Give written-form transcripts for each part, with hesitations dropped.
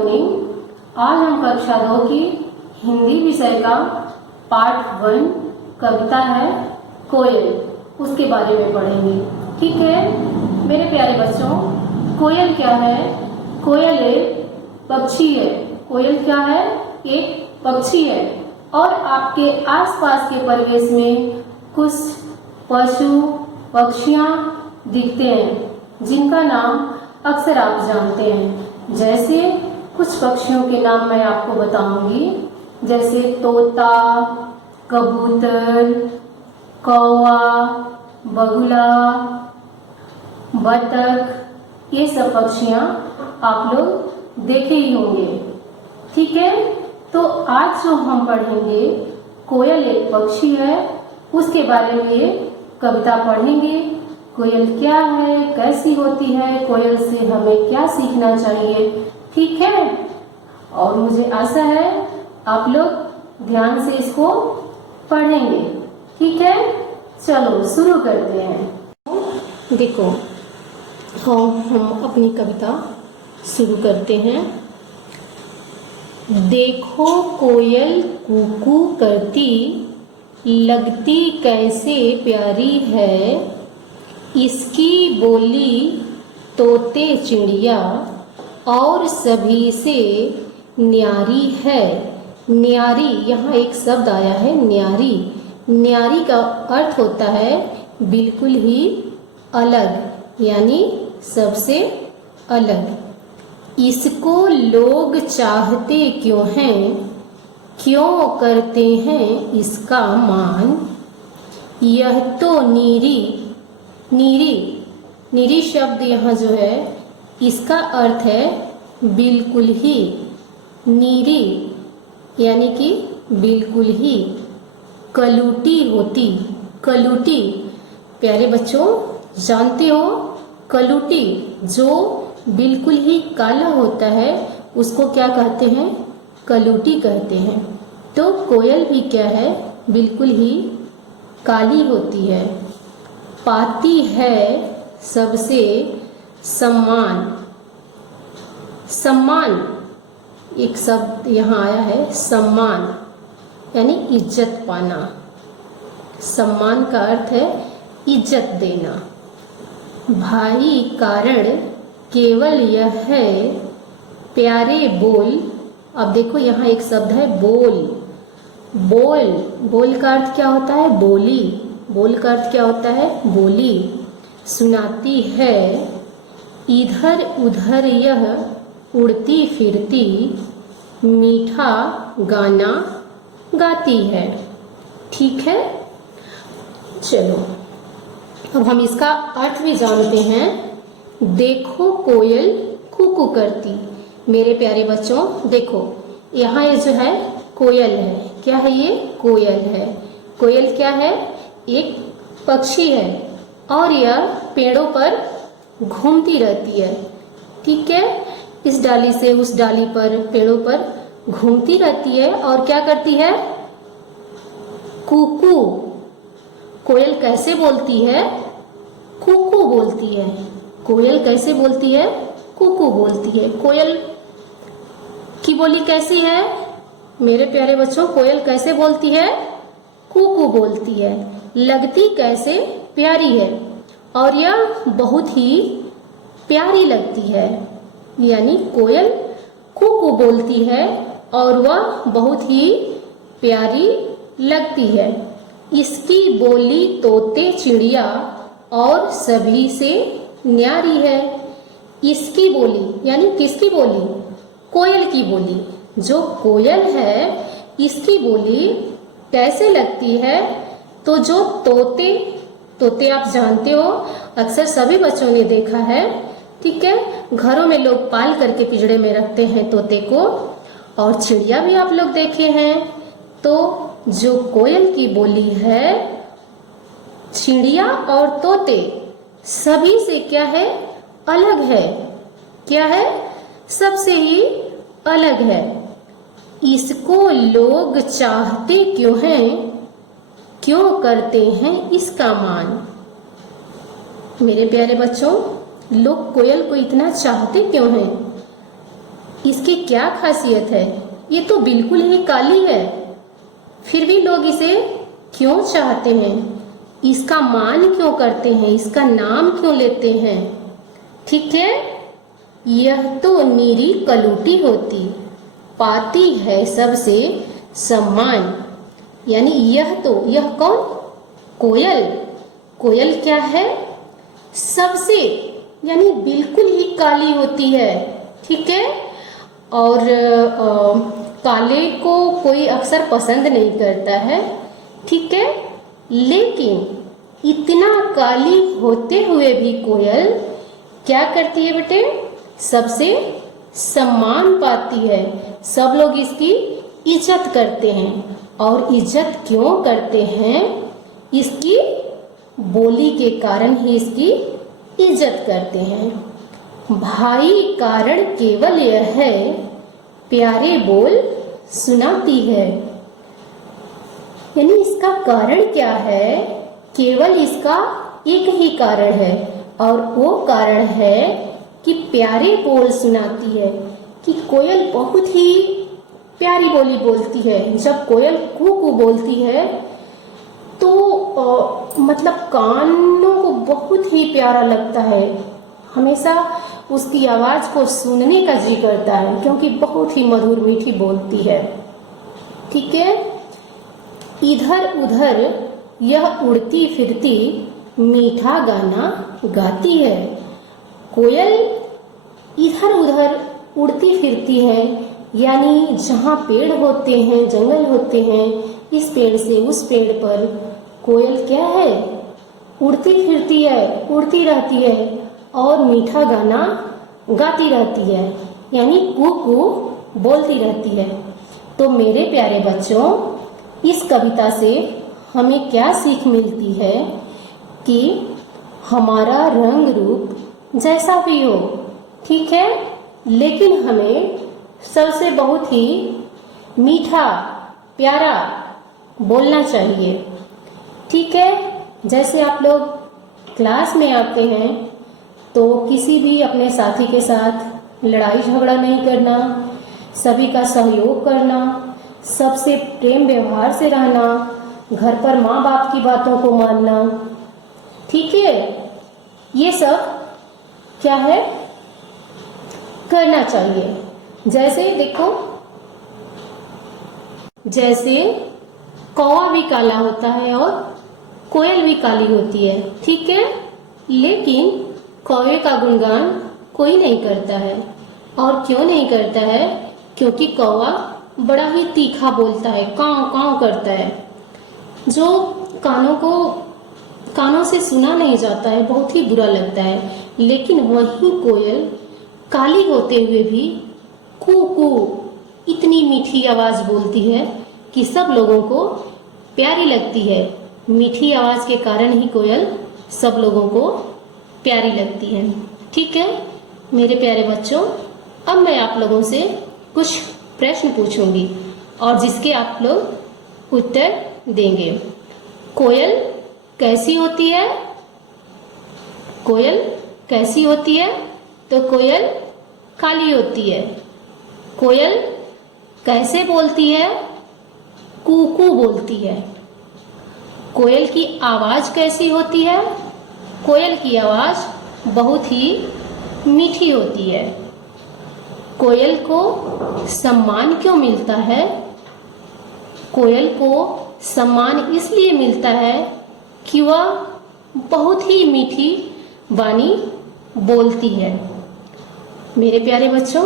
Morning. आज हम कक्षा 2 की हिंदी विषय का पार्ट 1 कविता है कोयल, उसके बारे में पढ़ेंगे। ठीक है मेरे प्यारे बच्चों, कोयल क्या है? कोयल एक पक्षी है। कोयल क्या है? एक पक्षी है। और आपके आसपास के परिवेश में कुछ पशु पक्षियां दिखते हैं जिनका नाम अक्सर आप जानते हैं। जैसे कुछ पक्षियों के नाम मैं आपको बताऊंगी, जैसे तोता, कबूतर, कौवा, बगुला, बतख, ये सब पक्षियां आप लोग देखे ही होंगे। ठीक है, तो आज जो हम पढ़ेंगे कोयल एक पक्षी है, उसके बारे में कविता पढ़ेंगे। कोयल क्या है, कैसी होती है, कोयल से हमें क्या सीखना चाहिए। ठीक है, और मुझे आशा है आप लोग ध्यान से इसको पढ़ेंगे। ठीक है, चलो शुरू करते हैं। देखो हम अपनी कविता शुरू करते हैं। देखो कोयल कूकू करती, लगती कैसे प्यारी है, इसकी बोली तोते चिड़िया और सभी से न्यारी है। न्यारी, यहाँ एक शब्द आया है न्यारी। न्यारी का अर्थ होता है बिल्कुल ही अलग, यानी सबसे अलग। इसको लोग चाहते क्यों हैं, क्यों करते हैं इसका मान, यह तो नीरी नीरी शब्द यहाँ जो है इसका अर्थ है बिल्कुल ही। नीरी यानी कि बिल्कुल ही कलूटी होती। कलूटी प्यारे बच्चों जानते हो, कलूटी जो बिल्कुल ही काला होता है उसको क्या कहते हैं? कलूटी कहते हैं। तो कोयल भी क्या है? बिल्कुल ही काली होती है। पाती है सबसे सम्मान। सम्मान एक शब्द यहाँ आया है, सम्मान यानी इज्जत पाना। सम्मान का अर्थ है इज्जत देना। भाई कारण केवल यह है प्यारे बोल। अब देखो यहाँ एक शब्द है बोल। बोल, बोल का अर्थ क्या होता है? बोली। बोल का अर्थ क्या होता है? बोली। सुनाती है इधर उधर यह उड़ती फिरती, मीठा गाना गाती है। ठीक है, चलो अब हम इसका अर्थ भी जानते हैं। देखो कोयल कूकू करती। मेरे प्यारे बच्चों देखो, यहाँ ये जो है कोयल है। क्या है ये? कोयल है। कोयल क्या है? एक पक्षी है और यह पेड़ों पर घूमती रहती है। ठीक है, इस डाली से उस डाली पर, पेड़ों पर घूमती रहती है और क्या करती है? कूकू। कोयल कैसे बोलती है? कूकू बोलती है। कोयल कैसे बोलती है? कूकू बोलती है। कोयल की बोली कैसी है मेरे प्यारे बच्चों? कोयल कैसे बोलती है? कूकू बोलती है। लगती कैसे? प्यारी है, और यह बहुत ही प्यारी लगती है। यानी कोयल कूकू बोलती है और वह बहुत ही प्यारी लगती है। इसकी बोली तोते चिड़िया और सभी से न्यारी है। इसकी बोली यानी किसकी बोली? कोयल की बोली। जो कोयल है इसकी बोली कैसे लगती है? तो जो तोते आप जानते हो, अक्सर सभी बच्चों ने देखा है। ठीक है, घरों में लोग पाल करके पिंजड़े में रखते हैं तोते को, और चिड़िया भी आप लोग देखे हैं। तो जो कोयल की बोली है, चिड़िया और तोते सभी से क्या है? अलग है। क्या है? सबसे ही अलग है। इसको लोग चाहते क्यों हैं, क्यों करते हैं इसका मान। मेरे प्यारे बच्चों, लोग कोयल को इतना चाहते क्यों हैं? इसकी क्या खासियत है? ये तो बिल्कुल ही काली है, फिर भी लोग इसे क्यों चाहते हैं? इसका मान क्यों करते हैं? इसका नाम क्यों लेते हैं? ठीक है, यह तो नीरी कलूटी होती, पाती है सबसे सम्मान। यानी यह कौन? कोयल। कोयल क्या है? सबसे यानी बिल्कुल ही काली होती है। ठीक है, और काले को कोई अक्सर पसंद नहीं करता है। ठीक है, लेकिन इतना काली होते हुए भी कोयल क्या करती है बेटे? सबसे सम्मान पाती है। सब लोग इसकी इज्जत करते हैं। और इज्जत क्यों करते हैं? इसकी बोली के कारण ही इसकी इज्जत करते हैं। भाई कारण केवल यह है, प्यारे बोल सुनाती है। यानी इसका कारण क्या है? केवल इसका एक ही कारण है, और वो कारण है कि प्यारे बोल सुनाती है। कि कोयल बहुत ही प्यारी बोली बोलती है। जब कोयल कू कू बोलती है तो मतलब कानों को बहुत ही प्यारा लगता है। हमेशा उसकी आवाज को सुनने का जी करता है, क्योंकि बहुत ही मधुर मीठी बोलती है। ठीक है, इधर उधर यह उड़ती फिरती मीठा गाना गाती है। कोयल इधर उधर उड़ती फिरती है, यानी जहाँ पेड़ होते हैं, जंगल होते हैं, इस पेड़ से उस पेड़ पर कोयल क्या है? उड़ती फिरती है, उड़ती रहती है और मीठा गाना गाती रहती है, यानी कू कू बोलती रहती है। तो मेरे प्यारे बच्चों, इस कविता से हमें क्या सीख मिलती है? कि हमारा रंग रूप जैसा भी हो, ठीक है, लेकिन हमें सबसे बहुत ही मीठा प्यारा बोलना चाहिए। ठीक है, जैसे आप लोग क्लास में आते हैं तो किसी भी अपने साथी के साथ लड़ाई झगड़ा नहीं करना, सभी का सहयोग करना, सबसे प्रेम व्यवहार से रहना, घर पर माँ बाप की बातों को मानना। ठीक है, ये सब क्या है? करना चाहिए। जैसे देखो, जैसे कौवा भी काला होता है और कोयल भी काली होती है। ठीक है, लेकिन कौवे का गुणगान कोई नहीं करता है। और क्यों नहीं करता है? क्योंकि कौवा बड़ा ही तीखा बोलता है, काँव काँव करता है, जो कानों से सुना नहीं जाता है, बहुत ही बुरा लगता है। लेकिन वही कोयल काली होते हुए भी कू कू इतनी मीठी आवाज बोलती है कि सब लोगों को प्यारी लगती है। मीठी आवाज के कारण ही कोयल सब लोगों को प्यारी लगती है। ठीक है मेरे प्यारे बच्चों, अब मैं आप लोगों से कुछ प्रश्न पूछूंगी और जिसके आप लोग उत्तर देंगे। कोयल कैसी होती है? कोयल कैसी होती है? तो कोयल काली होती है। कोयल कैसे बोलती है? कूकू बोलती है। कोयल की आवाज कैसी होती है? कोयल की आवाज बहुत ही मीठी होती है। कोयल को सम्मान क्यों मिलता है? कोयल को सम्मान इसलिए मिलता है कि वह बहुत ही मीठी वाणी बोलती है। मेरे प्यारे बच्चों,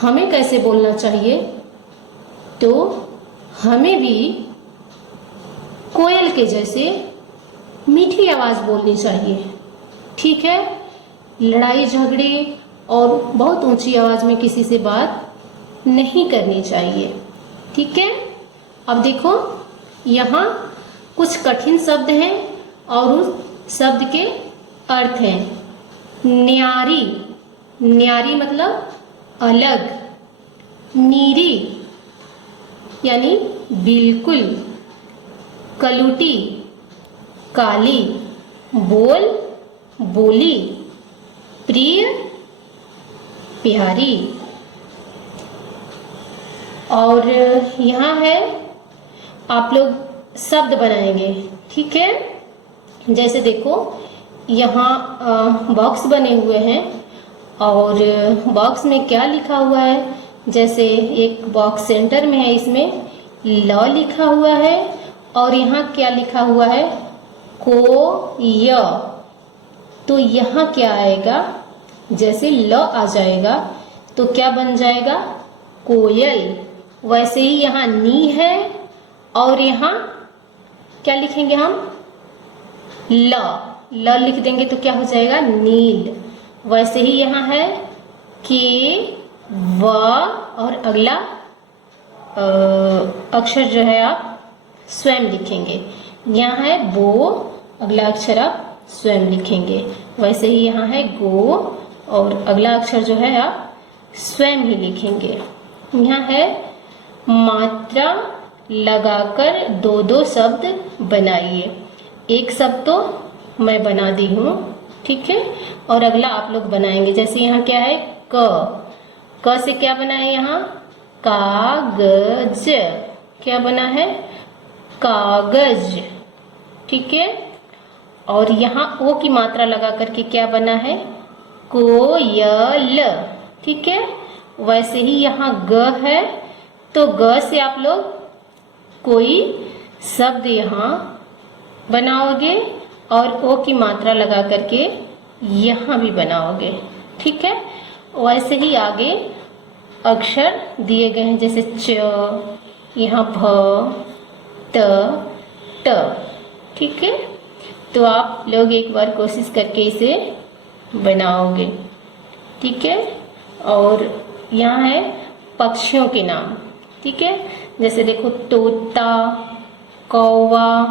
हमें कैसे बोलना चाहिए? तो हमें भी कोयल के जैसे मीठी आवाज बोलनी चाहिए। ठीक है, लड़ाई झगड़े और बहुत ऊंची आवाज में किसी से बात नहीं करनी चाहिए। ठीक है, अब देखो यहाँ कुछ कठिन शब्द हैं और उस शब्द के अर्थ हैं। न्यारी, न्यारी मतलब अलग, नीरी यानी बिल्कुल, कलूटी काली, बोल बोली, प्रिय प्यारी। और यहाँ है आप लोग शब्द बनाएंगे, ठीक है। जैसे देखो यहाँ बॉक्स बने हुए हैं और बॉक्स में क्या लिखा हुआ है। जैसे एक बॉक्स सेंटर में है, इसमें ल लिखा हुआ है और यहाँ क्या लिखा हुआ है, को य। तो यहाँ क्या आएगा, जैसे ल आ जाएगा तो क्या बन जाएगा, कोयल। वैसे ही यहाँ नी है और यहाँ क्या लिखेंगे हम, ल लिख देंगे तो क्या हो जाएगा, नील। वैसे ही यहाँ है के व और अगला अक्षर जो है आप स्वयं लिखेंगे। यहाँ है बो, अगला अक्षर आप स्वयं लिखेंगे। वैसे ही यहाँ है गो और अगला अक्षर जो है आप स्वयं ही लिखेंगे। यहाँ है मात्रा लगाकर दो दो शब्द बनाइए। एक शब्द तो मैं बना दी हूँ, ठीक है, और अगला आप लोग बनाएंगे। जैसे यहाँ क्या है, क से क्या बना है, यहाँ कागज, क्या बना है, कागज, ठीक है। और यहाँ ओ की मात्रा लगा करके क्या बना है, कोयल, ठीक है। वैसे ही यहाँ ग है तो ग से आप लोग कोई शब्द यहाँ बनाओगे और ओ की मात्रा लगा करके यहाँ भी बनाओगे, ठीक है। वैसे ही आगे अक्षर दिए गए हैं, जैसे च, यहाँ भ, त, ट, ठीक है। तो आप लोग एक बार कोशिश करके इसे बनाओगे, ठीक है। और यहाँ है पक्षियों के नाम, ठीक है। जैसे देखो तोता, कौवा,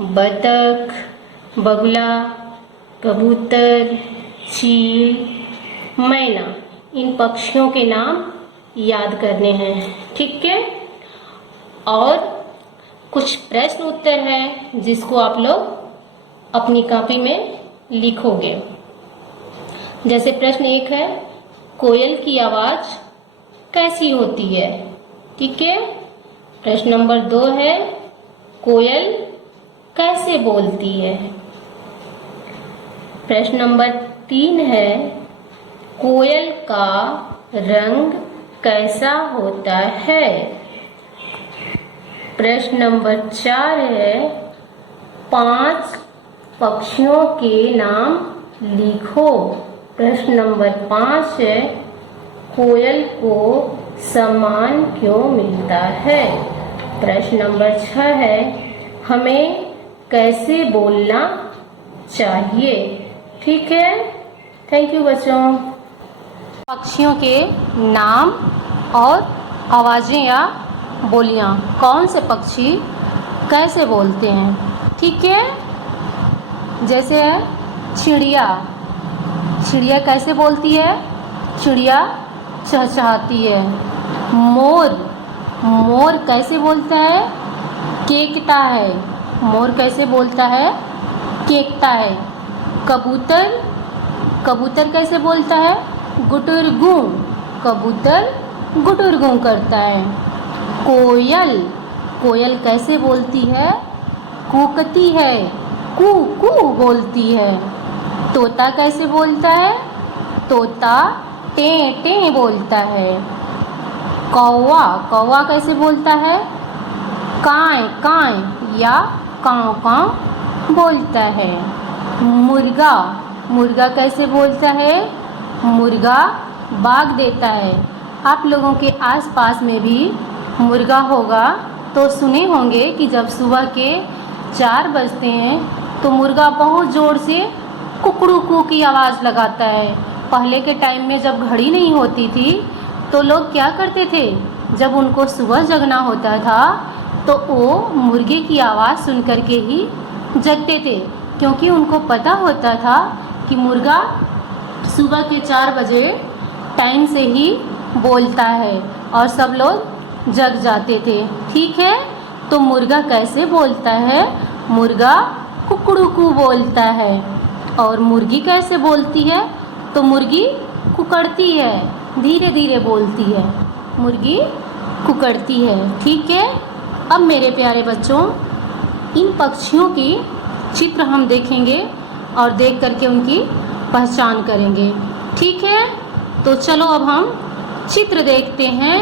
बतख, बगुला, कबूतर, चील, मैना, इन पक्षियों के नाम याद करने हैं, ठीक है। और कुछ प्रश्न उत्तर है जिसको आप लोग अपनी कॉपी में लिखोगे। जैसे प्रश्न 1 है, कोयल की आवाज कैसी होती है, ठीक है। प्रश्न नंबर 2 है, कोयल कैसे बोलती है। प्रश्न नंबर 3 है, कोयल का रंग कैसा होता है। प्रश्न नंबर 4 है, 5 पक्षियों के नाम लिखो। प्रश्न नंबर 5 है, कोयल को सम्मान क्यों मिलता है। प्रश्न नंबर 6 है, हमें कैसे बोलना चाहिए, ठीक है। थैंक यू बच्चों। पक्षियों के नाम और आवाजें या बोलियां, कौन से पक्षी कैसे बोलते हैं, ठीक है। जैसे है चिड़िया, चिड़िया कैसे बोलती है, चिड़िया चहचहाती है। मोर, मोर कैसे बोलता है, केकता है। मोर कैसे बोलता है, केकता है। कबूतर, कबूतर कैसे बोलता है, गुटुरगू, कबूतर गुटुरगू करता है। कोयल, कोयल कैसे बोलती है, कूकती है, कू कू बोलती है। तोता कैसे बोलता है, तोता टे टे बोलता है। कौवा, कौवा कैसे बोलता है, काय काय या काव काव बोलता है। मुर्गा, मुर्गा कैसे बोलता है, मुर्गा बाग देता है। आप लोगों के आसपास में भी मुर्गा होगा तो सुने होंगे कि जब सुबह के 4 बजते हैं तो मुर्गा बहुत ज़ोर से कुकड़ू कू की आवाज़ लगाता है। पहले के टाइम में जब घड़ी नहीं होती थी तो लोग क्या करते थे, जब उनको सुबह जगना होता था तो वो मुर्गे की आवाज़ सुन कर के ही जगते थे, क्योंकि उनको पता होता था कि मुर्गा सुबह के 4 बजे टाइम से ही बोलता है और सब लोग जग जाते थे, ठीक है। तो मुर्गा कैसे बोलता है, मुर्गा कुकड़ू बोलता है। और मुर्गी कैसे बोलती है, तो मुर्गी कुकड़ती है, धीरे धीरे बोलती है। मुर्गी कुकड़ती है। ठीक है, अब मेरे प्यारे बच्चों, इन पक्षियों की चित्र हम देखेंगे और देख करके उनकी पहचान करेंगे। ठीक है, तो चलो अब हम चित्र देखते हैं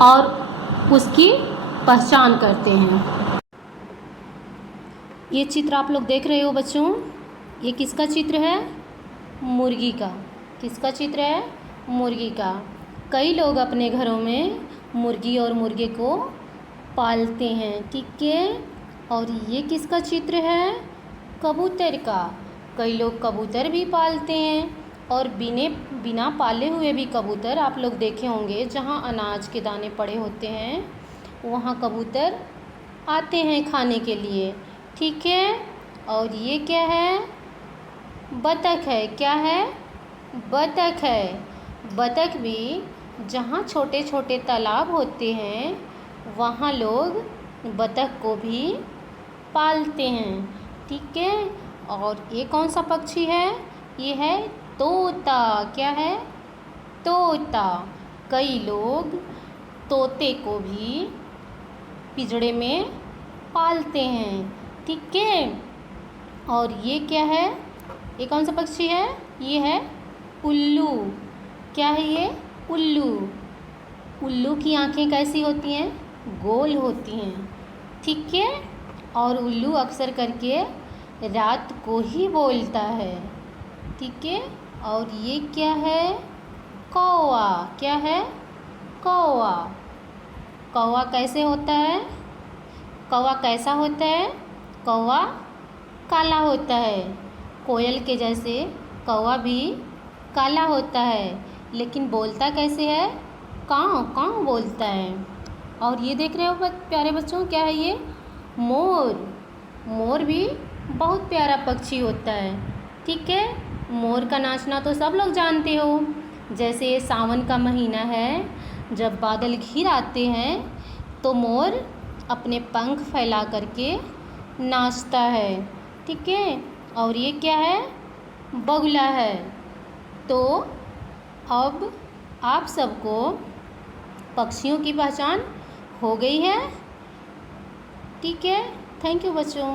और उसकी पहचान करते हैं। ये चित्र आप लोग देख रहे हो बच्चों, ये किसका चित्र है? मुर्गी का। किसका चित्र है? मुर्गी का। कई लोग अपने घरों में मुर्गी और मुर्गे को पालते हैं। ठीक है, और ये किसका चित्र है? कबूतर का। कई लोग कबूतर भी पालते हैं और बिना पाले हुए भी कबूतर आप लोग देखे होंगे, जहाँ अनाज के दाने पड़े होते हैं वहाँ कबूतर आते हैं खाने के लिए। ठीक है, और ये क्या है? बतख है। क्या है? बतख है। बतख भी जहाँ छोटे छोटे तालाब होते हैं वहाँ लोग बतख को भी पालते हैं। ठीक है, और ये कौन सा पक्षी है? ये है तोता। क्या है? तोता। कई लोग तोते को भी पिंजड़े में पालते हैं। ठीक है, और ये क्या है? ये कौन सा पक्षी है? ये है उल्लू। क्या है ये? उल्लू। उल्लू की आंखें कैसी होती हैं? गोल होती हैं। ठीक है, और उल्लू अक्सर करके रात को ही बोलता है। ठीक है, और ये क्या है? कौवा। क्या है? कौवा। कौवा कैसे होता है? कौवा कैसा होता है? कौवा काला होता है। कोयल के जैसे कौवा भी काला होता है, लेकिन बोलता कैसे है? काँव काँव बोलता है। और ये देख रहे हो प्यारे बच्चों, क्या है ये? मोर। मोर भी बहुत प्यारा पक्षी होता है। ठीक है, मोर का नाचना तो सब लोग जानते हो। जैसे ये सावन का महीना है, जब बादल घिर आते हैं तो मोर अपने पंख फैला करके नाचता है। ठीक है, और ये क्या है? बगुला है। तो अब आप सबको पक्षियों की पहचान हो गई है। ठीक है, थैंक यू बच्चों।